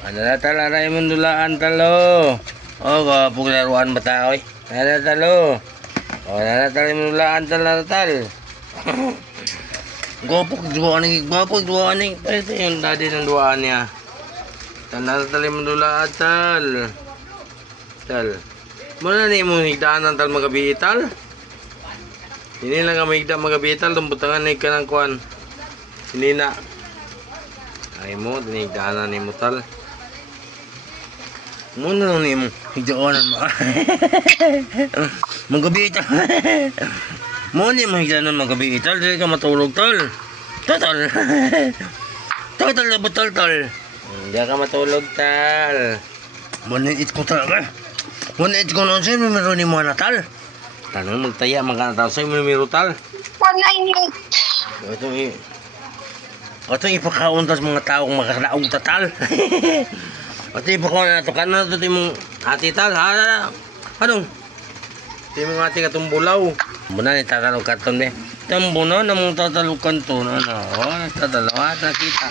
Ano na talaray mo dulaan talo. O, paglaruan ba tayo? Ano na talo. O, ano na talaray mo dulaan talo tal. Gopok duwaan ni, gopok duwaan ni. Ito yung daddy ng duwaan niya. Ano na talaray mo dulaan tal. Tal. Muna na yung higdaan ng tal magabi tal. Hindi lang ka mahigda magabi tal. Tumbutangan na ka ng kuwan. Hindi na. Ay mo, tinigdaan na ni mo tal. Muna lang ni mo higdaanan mo. Magabi tal. Muna mo higdaanan magabi tal. Dili ka matulog tal. Total. Total na butol tal. Hindi ka matulog tal. Muna it ko talaga. Muna it ko noon sa'yo, numero ni mo na tal. Tanong magtaya, magkanatal sa'yo, numero tal. 198. Ito ipakauntas mga taong makakalaog tatal. Ito ipakauntas na ito. Kano na ito mong ati tal? Anong? Ito mong ati katumbulaw. Muna ni tatalog katon be. Tambo na namang tatalog kanton. Ano? O, nagtatalog. Nakita.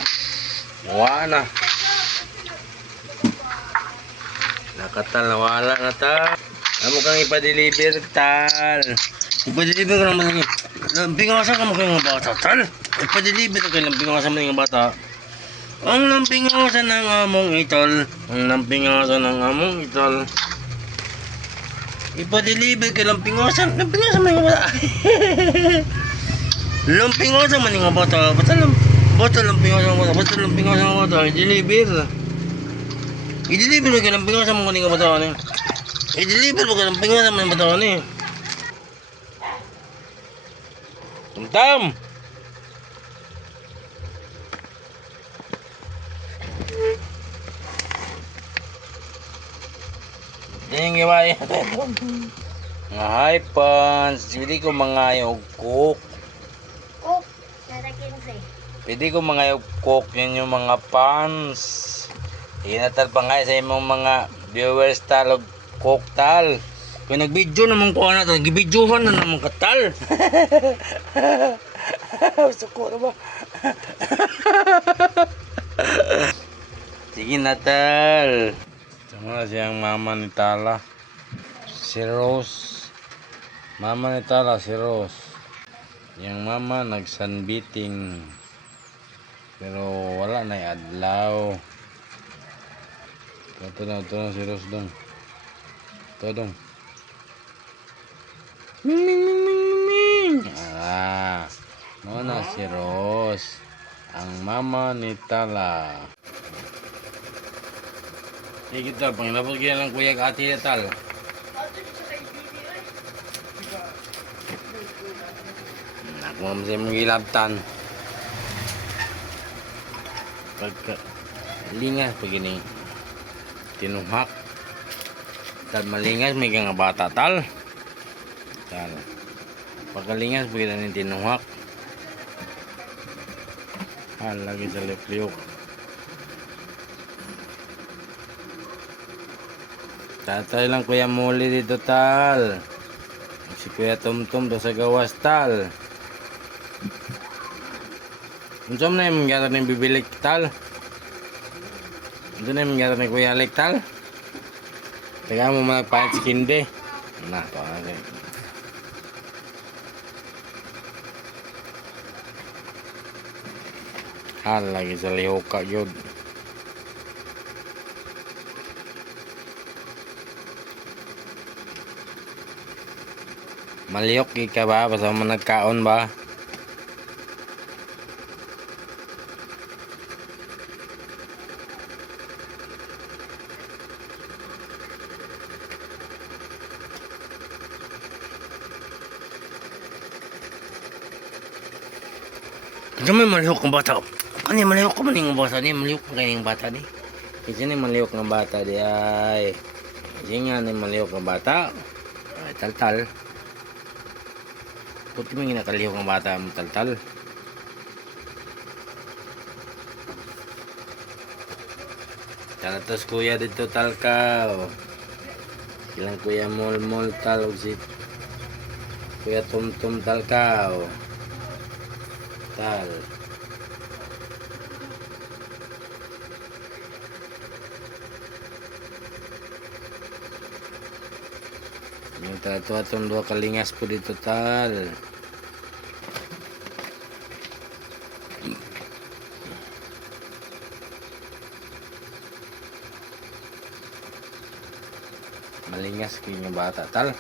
Wala. Nakatal na wala na tal. Amo kang ipa-deliver tal. Ipa-deliver ka naman. Lampingasan ka mo kayong bata tal. Ipa-deliver ka kayong lampingasan mo yung bata. Ang lampingasan ng among itol. Ang lampingasan ng among itol. Ipa-deliver ka lampingasan. Lampingasan mo yung bata. Lampingasan mo yung bata. Bata lampingasan mo bata. Bata lampingasan mo bata. I-deliver. I-deliver ka lampingasan mo yung bata. I-deliver mo ka lampingasan mo yung bata. Tam! Yung iwain nga hi pants. Pwede ko mangayog cook. Oh, nada 15. Pwede ko mangayog cook. Yun yung mga pants. Inatal pa nga sa imong mga viewers talog cook tal. Kung nag-video naman ko na ito, nag-videohan na naman katal. Suko na ba? Sige na tal. Sama na siyang mama ni Tala. Si Rose. Mama ni Tala, si Rose. Yung mama nag-sunbeating. Pero wala na yung adlaw. Ito na si Rose dong. Ito dong. Ming ming ming ming ming. No na si Rose, ang mama ni Tala. Sige tal, pangilabot kaya lang kuya ka ati tal. Nakumam sa mong ilabtan. Pagka lingas pag ini tinuhak. Tal malingas may nga bata tal. Tal. Pagkalingas pagka ni tinuhak. Lagi sa lipliok. Tatay lang kuya muli dito tal. Si kuya tumtum do sa gawas tal. Unsam na yung gata ng bibilik tal. Unsam na yung gata ng kuya alik tal. Taga mo magpahit si kinde. Nah, to na. Lagi sa lihoka yun. Maliyok ka ba? Basta mo nagkaon ba? Kami malihok ng bata. Ano yung malihok ko man yung bata ni? Malihok ka yung bata ni? Kasi ni malihok ng bata di ay. Kasi nga ni malihok ng bata. Ay tal-tal. Puti mo yung nakalihok ng bata mo tal-tal. Kalatos kuya dito talkaw. Ilang kuya mol-mol tal. Si kuya tum-tum talkaw. Tal. Yung tato atong dua kalingas po dito tal. Malingas kayo yung bata tal.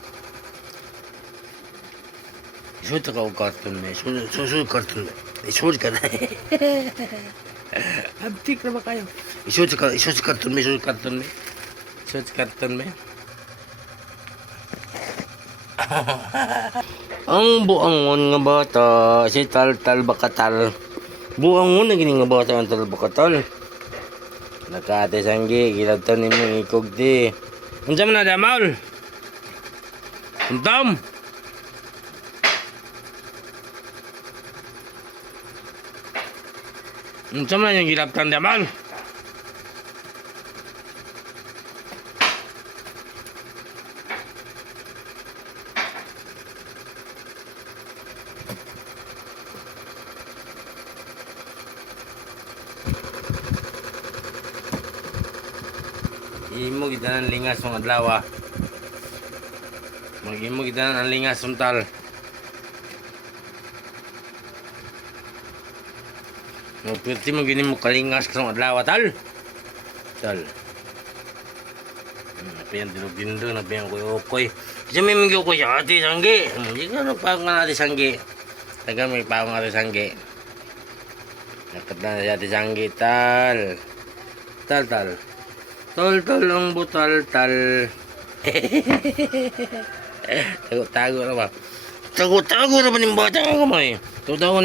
Isud ka o cartoon me. Isud cartoon me. Isud ka na. Abtik na ba kayo? Isud cartoon me. Isud cartoon me. Isud cartoon me. Ang buangon nga bata, si Tal Bakatal. Buangon na gini nga bata ang Tal Bakatal. Nakate sanggi, kilabtan ni mo ikog di. Unsam na damal? Untam? Unsam na yung kilabtan damal? Imo kita ng lingas ng adlaw. Mag-imo kita ng lingas ng tal. Magpirti mo gini mo kalingas ng adlaw tal. Tal. Napiyan dindo napiyan ko okoy. Kasi may mingyo ko siya ati sangge. Hindi ka nagpawang nga ati sangge. Taga may pawang ati sangge. Nakat na siya ati sangge tal. Tal. Tol ang butal tal. Tago na ba? Tago na ba ng bata ka may? Tago